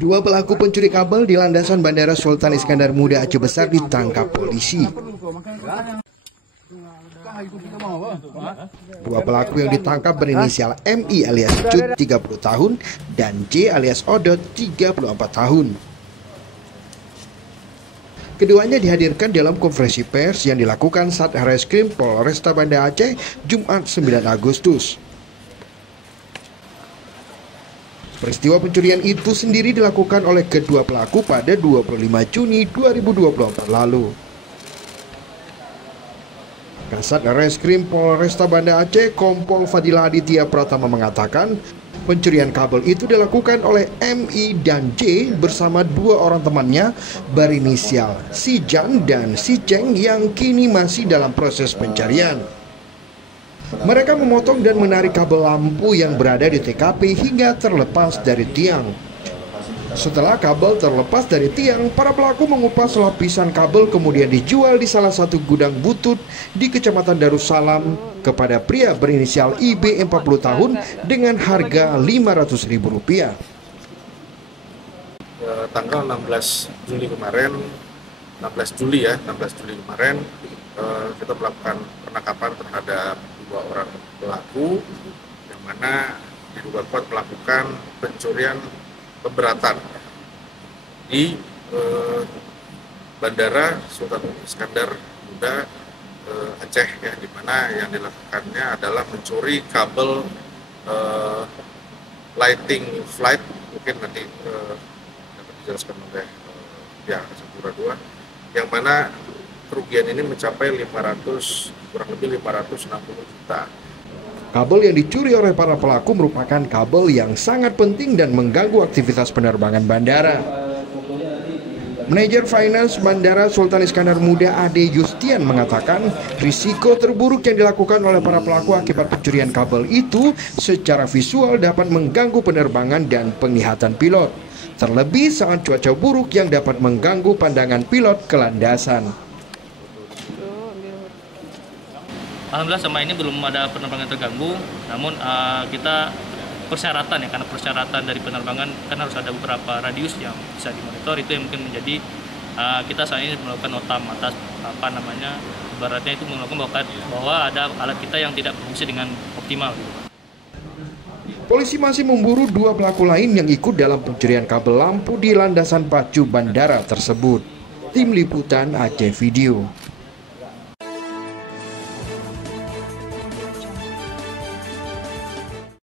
Dua pelaku pencuri kabel di landasan Bandara Sultan Iskandar Muda Aceh Besar ditangkap polisi. Dua pelaku yang ditangkap berinisial MI alias Cut 30 tahun dan J alias Odot 34 tahun. Keduanya dihadirkan dalam konferensi pers yang dilakukan Satreskrim Polresta Banda Aceh Jumat 9 Agustus. Peristiwa pencurian itu sendiri dilakukan oleh kedua pelaku pada 25 Juni 2024 lalu. Kasat Reskrim Polresta Banda Aceh Kompol Fadilah Aditya Pratama mengatakan pencurian kabel itu dilakukan oleh MI dan J bersama dua orang temannya berinisial Si Jan dan Si Cheng yang kini masih dalam proses pencarian. Mereka memotong dan menarik kabel lampu yang berada di TKP hingga terlepas dari tiang. Setelah kabel terlepas dari tiang, para pelaku mengupas lapisan kabel kemudian dijual di salah satu gudang butut di Kecamatan Darussalam kepada pria berinisial IB 40 tahun dengan harga Rp500.000. Tanggal 16 Juli kemarin, 16 Juli kemarin kita melakukan penangkapan terhadap dua orang pelaku yang mana diduga kuat melakukan pencurian keberatan di Bandara Sultan Iskandar Muda Aceh, ya, di mana yang dilakukannya adalah mencuri kabel lighting flight, mungkin nanti dapat dijelaskan oleh pihak Sapura 2, yang mana kerugian ini mencapai kurang lebih 560 juta. Kabel yang dicuri oleh para pelaku merupakan kabel yang sangat penting dan mengganggu aktivitas penerbangan bandara. Manajer Finance Bandara Sultan Iskandar Muda Ade Yustian mengatakan risiko terburuk yang dilakukan oleh para pelaku akibat pencurian kabel itu secara visual dapat mengganggu penerbangan dan penglihatan pilot. Terlebih saat cuaca buruk yang dapat mengganggu pandangan pilot ke landasan. Alhamdulillah sama ini belum ada penerbangan terganggu, namun kita persyaratan, ya, karena persyaratan dari penerbangan kan harus ada beberapa radius yang bisa dimonitor, itu yang mungkin menjadi kita saat ini melakukan notam atas ibaratnya itu melakukan bahwa ada alat kita yang tidak berfungsi dengan optimal. Polisi masih memburu dua pelaku lain yang ikut dalam pencurian kabel lampu di landasan pacu bandara tersebut. Tim Liputan Aceh Video.